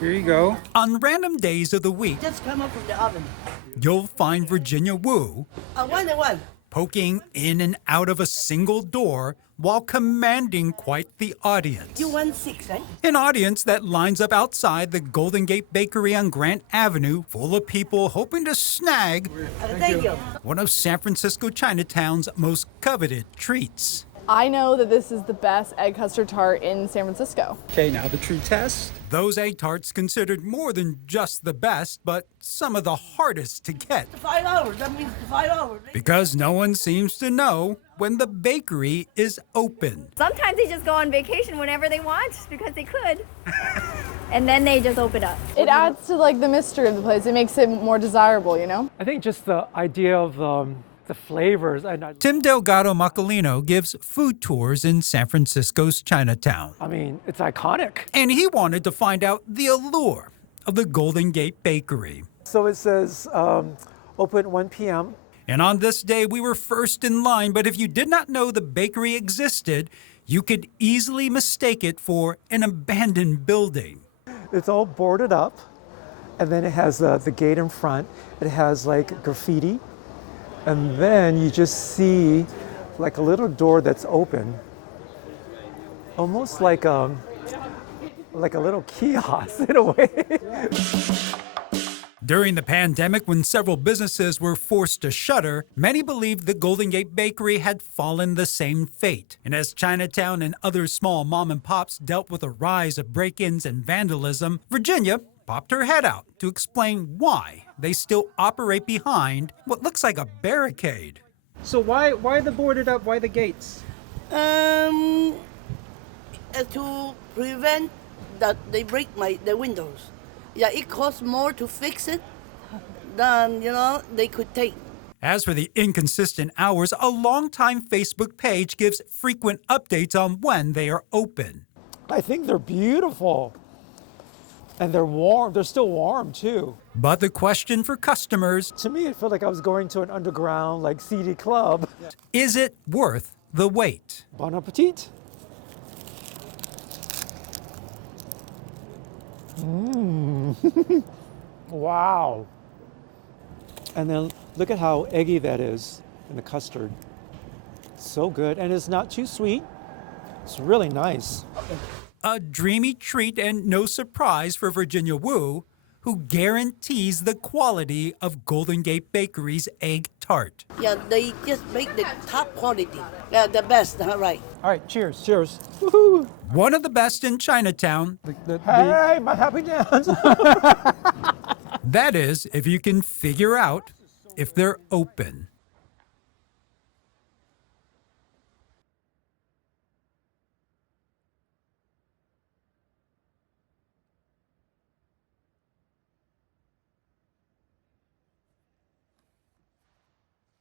Here you go. On random days of the week, Just come up from the oven. you'll find Virginia Wu One and one. poking in and out of a single door while commanding quite the audience. You want 6, right? An audience that lines up outside the Golden Gate Bakery on Grant Avenue, full of people hoping to snag Thank you. one of San Francisco Chinatown's most coveted treats. I know that this is the best egg custard tart in San Francisco. Okay, now the true test. Those egg tarts considered more than just the best, but some of the hardest to get. 5 hours. That means 5 hours. Because no one seems to know when the bakery is open. Sometimes they just go on vacation whenever they want because they could. And then they just open up. It adds to like the mystery of the place. It makes it more desirable, you know? I think just the idea of the flavors. Tim Delgado Macalino gives food tours in San Francisco's Chinatown. I mean, it's iconic. And he wanted to find out the allure of the Golden Gate Bakery. So it says open at 1 p.m. And on this day, we were first in line, but if you did not know the bakery existed, you could easily mistake it for an abandoned building. It's all boarded up, and then it has the gate in front. It has like graffiti, and then you just see like a little door that's open, almost like a little kiosk in a way. During the pandemic, when several businesses were forced to shutter, many believed the Golden Gate Bakery had fallen the same fate. And as Chinatown and other small mom and pops dealt with a rise of break-ins and vandalism, Virginia popped her head out to explain why they still operate behind what looks like a barricade. So why the boarded up? Why the gates? To prevent that they break the windows. Yeah, it costs more to fix it than, they could take. As for the inconsistent hours, a longtime Facebook page gives frequent updates on when they are open. I think they're beautiful. And they're warm. They're still warm, too. But the question for customers, To me, it felt like I was going to an underground, like, CD club. is it worth the wait? Bon appetit. Wow. And then look at how eggy that is in the custard. So good. And it's not too sweet. It's really nice. A dreamy treat and no surprise for Virginia Wu, who guarantees the quality of Golden Gate Bakery's egg tart. Yeah, they just make the top quality. Yeah, the best, right? All right, cheers. Cheers. Woohoo. One of the best in Chinatown, Hey, my happy dance. that is, if you can figure out if they're open.